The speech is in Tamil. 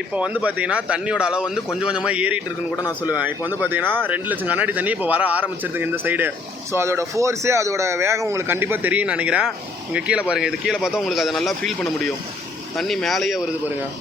இப்போ வந்து பார்த்தீங்கன்னா தண்ணியோட அளவு வந்து கொஞ்சம் கொஞ்சமாக ஏறிட்டு இருக்குன்னு கூட நான் சொல்லுவேன். இப்போ வந்து பார்த்தீங்கன்னா 2 லட்சம் கண்ணாடி தண்ணி இப்போ வர ஆரம்பிச்சிருக்கு இந்த சைடு. ஸோ அதோட ஃபோர்ஸு அதோட வேகம் உங்களுக்கு கண்டிப்பாக தெரியும்னு நினைக்கிறேன். இங்கே கீழே பாருங்கள், இது கீழே பார்த்தா உங்களுக்கு அதை நல்லா ஃபீல் பண்ண முடியும். தண்ணி மேலேயே வருது பாருங்கள்.